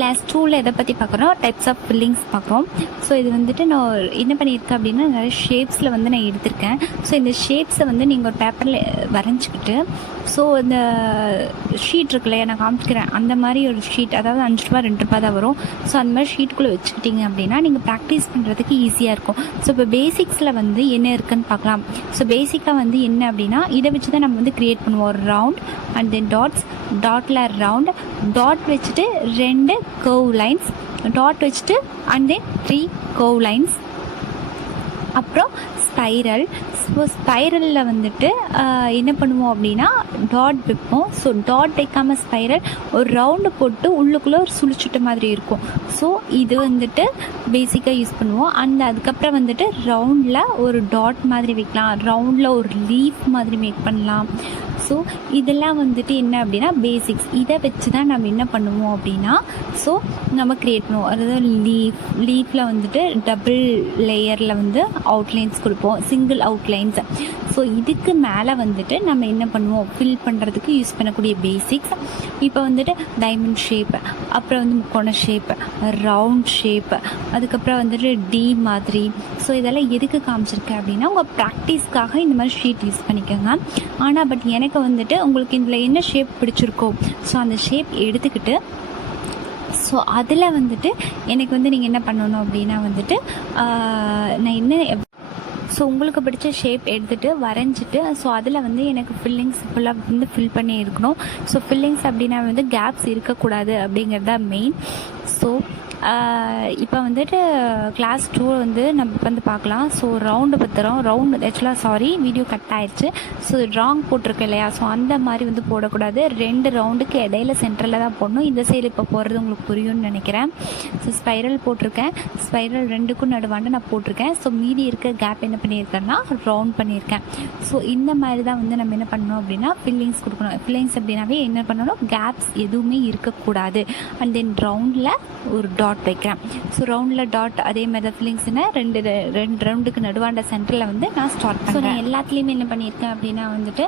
Class 2ல் எதை பற்றி பார்க்குறோம், டைப்ஸ் ஆஃப் ஃபில்லிங்ஸ் பார்க்குறோம். ஸோ இது வந்துட்டு நான் என்ன பண்ணியிருக்கேன் அப்படின்னா, நிறைய ஷேப்ஸில் வந்து நான் எடுத்திருக்கேன். ஸோ இந்த ஷேப்ஸை வந்து நீங்கள் ஒரு பேப்பரில் வரைஞ்சிக்கிட்டு, ஸோ இந்த ஷீட் இருக்கு இல்லையா, நான் காமிக்கிறேன் அந்த மாதிரி ஒரு ஷீட், அதாவது 5 ரூபா 2 ரூபா தான் வரும். ஸோ அந்த மாதிரி ஷீட்டுக்குள்ளே வச்சுக்கிட்டிங்க அப்படின்னா நீங்கள் ப்ராக்டிஸ் பண்ணுறதுக்கு ஈஸியாக இருக்கும். ஸோ இப்போ பேசிக்ஸில் வந்து என்ன இருக்குதுன்னு பார்க்கலாம். ஸோ பேசிக்காக வந்து என்ன அப்படின்னா, இதை வச்சு தான் நம்ம வந்து க்ரியேட் பண்ணுவோம். ஒரு ரவுண்ட் அண்ட் தென் டாட்ஸ், டாட்டில் ரவுண்ட், டாட் வச்சுட்டு 2 கர்வ் லைன்ஸ், டாட் வச்சுட்டு அண்ட் தென் 3 கர்வ் லைன்ஸ், அப்புறம் ஸ்பைரல். ஸோ ஸ்பைரலில் வந்துட்டு என்ன பண்ணுவோம் அப்படின்னா டாட் வைப்போம். ஸோ டாட் வைக்காமல் ஸ்பைரல் ஒரு ரவுண்டு போட்டு உள்ளுக்குள்ளே ஒரு சுழிச்சுட்ட மாதிரி இருக்கும். ஸோ இது வந்துட்டு பேசிக்காக யூஸ் பண்ணுவோம். அதுக்கப்புறம் வந்துட்டு ரவுண்டில் ஒரு டாட் மாதிரி வைக்கலாம், ரவுண்டில் ஒரு லீஃப் மாதிரி மேக் பண்ணலாம். ஸோ இதெல்லாம் வந்துட்டு என்ன அப்படின்னா பேசிக்ஸ். இதை வச்சு தான் நம்ம என்ன பண்ணுவோம் அப்படின்னா, ஸோ நம்ம க்ரியேட் பண்ணுவோம். அதாவது லீஃபில் வந்துட்டு டபுள் லேயரில் வந்து அவுட்லைன்ஸ் கொடுப்போம், சிங்கிள் அவுட்லைன்ஸ். ஸோ இதுக்கு மேலே வந்துட்டு நம்ம என்ன பண்ணுவோம், ஃபில் பண்ணுறதுக்கு யூஸ் பண்ணக்கூடிய பேசிக்ஸ். இப்போ வந்துட்டு டைமண்ட் ஷேப், அப்புறம் வந்து முக்கோண ஷேப், ரவுண்ட் ஷேப், அதுக்கப்புறம் வந்துட்டு டி மாதிரி. ஸோ இதெல்லாம் எதுக்கு காமிச்சிருக்கேன் அப்படின்னா, உங்கள் ப்ராக்டிஸ்க்காக இந்த மாதிரி ஷீட் யூஸ் பண்ணிக்கோங்க. ஆனால் பட் எனக்கு வந்துட்டு உங்களுக்கு இதில் என்ன ஷேப் பிடிச்சிருக்கோ ஸோ அந்த ஷேப் எடுத்துக்கிட்டு, ஸோ அதில் வந்துட்டு எனக்கு வந்து நீங்கள் என்ன பண்ணணும் அப்படின்னா வந்துட்டு நான் என்ன, ஸோ உங்களுக்கு பிடிச்ச ஷேப் எடுத்துகிட்டு வரைஞ்சிட்டு, ஸோ அதில் வந்து எனக்கு ஃபில்லிங்ஸ் ஃபுல்லாக வந்து ஃபில் பண்ணி இருக்கணும். ஸோ ஃபில்லிங்ஸ் அப்படின்னா வந்து கேப்ஸ் இருக்கக்கூடாது அப்படிங்கிறது தான் மெயின். ஸோ இப்போ வந்துட்டு கிளாஸ் 2 வந்து நம்ம வந்து பார்க்கலாம். ஸோ ரவுண்டு பத்திரம், ரவுண்டு ஆக்சுவலாக வீடியோ கட் ஆயிடுச்சு. ஸோ ராங் போட்டிருக்கேன் இல்லையா, ஸோ அந்த மாதிரி வந்து போடக்கூடாது. 2 ரவுண்டுக்கு இடையில சென்டரில் தான் போடணும். இந்த சைடு இப்போ போடுறது உங்களுக்கு புரியும்னு நினைக்கிறேன். ஸோ ஸ்பைரல் போட்டிருக்கேன், ஸ்பைரல் 2க்கும் நடுவாண்டு நான் போட்டிருக்கேன். ஸோ மீதி இருக்க கேப் என்ன பண்ணியிருக்கேன்னா ரவுண்ட் பண்ணியிருக்கேன். ஸோ இந்த மாதிரி தான் வந்து நம்ம என்ன பண்ணணும் அப்படின்னா ஃபில்லிங்ஸ் கொடுக்கணும். ஃபில்லிங்ஸ் அப்படின்னாவே என்ன பண்ணணும், கேப்ஸ் எதுவுமே இருக்கக்கூடாது. அண்ட் தென் ரவுண்டில் ஒரு டாட் வைக்கிறேன். ஸோ ரவுண்டில் டாட், அதே மாதிரி தான் ஃபில்லிங்ஸ்னா 2 ரவுண்டுக்கு நடுவாண்ட சென்டரில் வந்து நான் ஸ்டார்ட் பண்ணுறேன். ஸோ நான் எல்லாத்துலேயுமே என்ன பண்ணியிருக்கேன் அப்படின்னா வந்துட்டு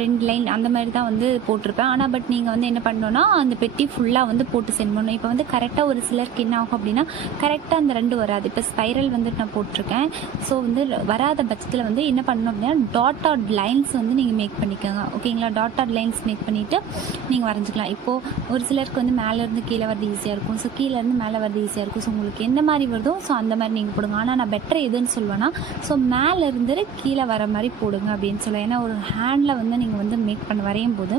2 லைன் அந்த மாதிரி தான் வந்து போட்டிருப்பேன். ஆனால் பட் நீங்கள் வந்து என்ன பண்ணணும்னா அந்த பெட்டி ஃபுல்லாக வந்து போட்டு சென்ட் பண்ணணும். இப்போ வந்து கரெக்டாக ஒரு சிலருக்கு என்ன ஆகும் அப்படின்னா கரெக்டாக அந்த 2 வராது. இப்போ ஸ்பைரல் வந்துட்டு நான் போட்டிருக்கேன். ஸோ வந்து வராத பட்சத்தில் வந்து என்ன பண்ணணும் அப்படின்னா டாட் லைன்ஸ் வந்து நீங்கள் மேக் பண்ணிக்கோங்க. ஓகேங்களா, டாட் லைன்ஸ் மேக் பண்ணிவிட்டு நீங்கள் வரைஞ்சிக்கலாம். இப்போது ஒரு சிலருக்கு வந்து மேலேருந்து கீழே வரது ஈஸியாக இருக்கும், ஸோ கீழேருந்து மேலே வரது ஈஸியாக இருக்கும். ஸோ உங்களுக்கு எந்த மாதிரி வருதோ ஸோ அந்த மாதிரி நீங்கள் போடுங்க. ஆனால் நான் பெட்டர் எதுன்னு சொல்லுவேன்னா, ஸோ மேலே இருந்து கீழே வர மாதிரி போடுங்க அப்படின்னு சொல்லுவேன். ஏன்னா ஒரு ஹேண்டில் வந்து நீங்கள் வந்து மேக் பண்ண வரையும் போது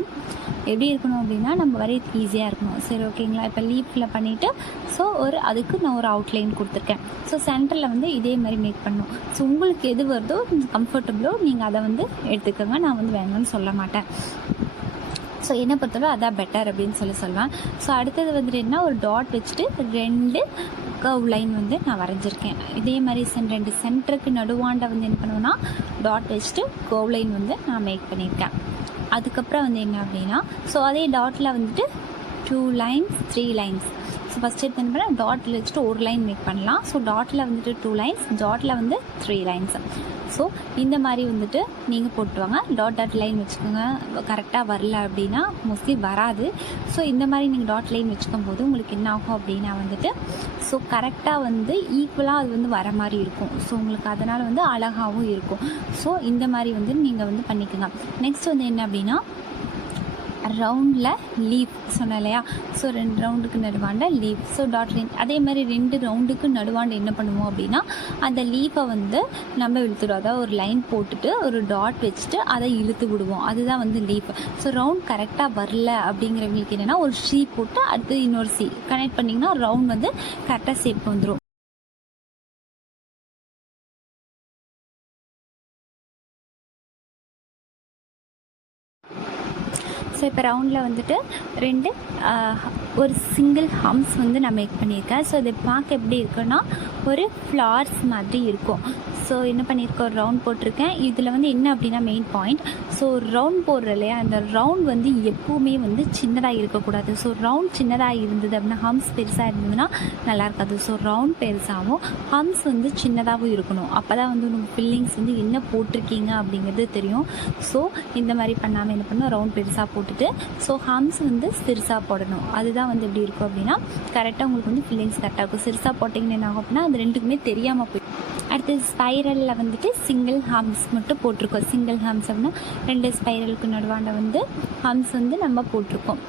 எப்படி இருக்கணும் அப்படின்னா நம்ம வரையதுக்கு ஈஸியாக இருக்கணும். சரி ஓகேங்களா, இப்போ லீஃபில் பண்ணிவிட்டு ஸோ அதுக்கு நான் ஒரு அவுட்லைன் கொடுத்துருக்கேன். ஸோ சென்டரில் வந்து இதே மாதிரி மேக் பண்ணணும். ஸோ உங்களுக்கு எது வருதோ கம்ஃபர்டபுளோ நீங்கள் அதை வந்து எடுத்துக்கோங்க. நான் வந்து வேணும்னு சொல்ல மாட்டேன். ஸோ என்னை பொறுத்தவரை அதான் பெட்டர் அப்படின்னு சொல்லுவேன். ஸோ அடுத்தது வந்துட்டு என்ன, ஒரு டாட் வச்சுட்டு 2 கர்வ் லைன் வந்து நான் வரைஞ்சிருக்கேன். இதே மாதிரி 2 சென்டருக்கு நடுவாண்ட வந்து என்ன பண்ணுவேன்னா டாட் வச்சுட்டு கர்வ் லைன் வந்து நான் மேக் பண்ணியிருக்கேன். அதுக்கப்புறம் வந்து என்ன அப்படின்னா, ஸோ அதே டாட்டில் வந்துட்டு 2 லைன்ஸ் 3 லைன்ஸ். ஸோ ஃபஸ்ட்டு என்ன பண்ணால் டாட்டில் வச்சுட்டு ஒரு லைன் மேக் பண்ணலாம். ஸோ டாட்டில் வந்துட்டு 2 லைன்ஸ், டாட்டில் வந்து 3 லைன்ஸ். ஸோ இந்த மாதிரி வந்துட்டு நீங்கள் போட்டுவாங்க. டாட் லைன் வச்சுக்கோங்க. கரெக்டாக வரல அப்படின்னா மோஸ்ட்லி வராது. ஸோ இந்த மாதிரி நீங்கள் டாட் லைன் வச்சுக்கும் போது உங்களுக்கு என்ன ஆகும் அப்படின்னா வந்துட்டு ஸோ கரெக்டாக வந்து ஈக்குவலாக அது வந்து வர மாதிரி இருக்கும். ஸோ உங்களுக்கு அதனால் வந்து அழகாகவும் இருக்கும். ஸோ இந்த மாதிரி வந்து நீங்கள் வந்து பண்ணிக்கோங்க. நெக்ஸ்ட் வந்து என்ன அப்படின்னா ரவுண்டில் லீஃப் சொன்னேன் இல்லையா, ஸோ 2 ரவுண்டுக்கு நடுவாண்ட லீஃப். ஸோ டாட் லைன் அதே மாதிரி 2 ரவுண்டுக்கு நடுவாண்ட என்ன பண்ணுவோம் அப்படின்னா அந்த லீஃபை வந்து நம்ம இழுத்துடுவோம். அதாவது ஒரு லைன் போட்டுட்டு ஒரு டாட் வச்சுட்டு அதை இழுத்து விடுவோம். அதுதான் வந்து லீஃப். ஸோ ரவுண்ட் கரெக்டாக வரல அப்படிங்கிறவங்களுக்கு என்னென்னா ஒரு சி போட்டு அடுத்து இன்னொரு சி கனெக்ட் பண்ணிங்கன்னா ரவுண்ட் வந்து கரெக்டாக ஷேப் வந்துடும். ஸோ இப்போ ரவுண்டில் வந்துட்டு 2 ஒரு சிங்கிள் ஹம்ஸ் வந்து நான் மேக் பண்ணியிருக்கேன். ஸோ இதை பார்க்க எப்படி இருக்குன்னா ஒரு ஃப்ளார்ஸ் மாதிரி இருக்கும். ஸோ என்ன பண்ணியிருக்கேன், ஒரு ரவுண்ட் போட்டிருக்கேன். இதில் வந்து என்ன அப்படின்னா மெயின் பாயிண்ட், ஸோ ரவுண்ட் போடுற இல்லையா, அந்த ரவுண்ட் வந்து எப்போவுமே வந்து சின்னதாக இருக்கக்கூடாது. ஸோ ரவுண்ட் சின்னதாக இருந்தது அப்படின்னா ஹம்ஸ் பெருசாக இருந்ததுன்னா நல்லா இருக்காது. ஸோ ரவுண்ட் பெருசாகவும் ஹம்ஸ் வந்து சின்னதாகவும் இருக்கணும். அப்போ தான் வந்து உங்களுக்கு ஃபில்லிங்ஸ் வந்து என்ன போட்டிருக்கீங்க அப்படிங்கிறது தெரியும். ஸோ இந்த மாதிரி பண்ணாமல் என்ன பண்ணணும், ரவுண்ட் பெருசாக போட்டு போட்டுட்டு ஸோ ஹம்ஸ் வந்து சிறுசாக போடணும். அதுதான் வந்து எப்படி இருக்கும் அப்படின்னா கரெக்டாக உங்களுக்கு வந்து ஃபில்லிங்ஸ் கரெக்டாக இருக்கும். சிறுசாக போட்டிங்கன்னா என்ன ஆகும் அப்படின்னா அது ரெண்டுக்குமே தெரியாமல் போய். அடுத்து ஸ்பைரலில் வந்துட்டு சிங்கிள் ஹம்ஸ் மட்டும் போட்டிருக்கோம். சிங்கிள் ஹம்ஸ் அப்படின்னா 2 ஸ்பைரலுக்கு நடுவாண்ட வந்து ஹம்ஸ் வந்து நம்ம போட்டிருக்கோம்.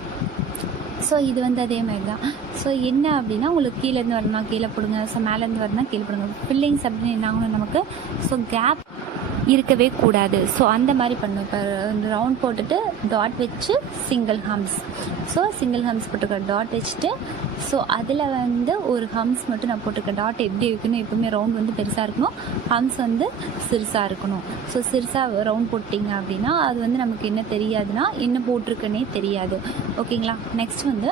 ஸோ இது வந்து அதே மாதிரி தான். ஸோ என்ன அப்படின்னா உங்களுக்கு கீழேருந்து வரணும்னா கீழே போடுங்க, ஸோ மேலேருந்து வரணும்னா கீழே போடுங்க. ஃபில்லிங்ஸ் அப்படின்னு என்ன ஆகணும் நமக்கு, ஸோ கேப் இருக்கவே கூடாது. ஸோ அந்த மாதிரி பண்ணணும். இப்போ ரவுண்ட் போட்டுட்டு டாட் வச்சு சிங்கிள் ஹம்ஸ், ஸோ சிங்கிள் ஹம்ஸ் போட்டுருக்கேன். டாட் வச்சுட்டு ஸோ அதில் வந்து ஒரு ஹம்ஸ் மட்டும் நான் போட்டிருக்கேன். டாட் எப்படி இருக்கணும், எப்பவுமே ரவுண்ட் வந்து பெருசாக இருக்கணும், ஹம்ஸ் வந்து சிறுசாக இருக்கணும். ஸோ சிறுசாக ரவுண்ட் போட்டிங்க அப்படின்னா அது வந்து நமக்கு என்ன தெரியாதுன்னா என்ன போட்டிருக்குன்னே தெரியாது. ஓகேங்களா. நெக்ஸ்ட் வந்து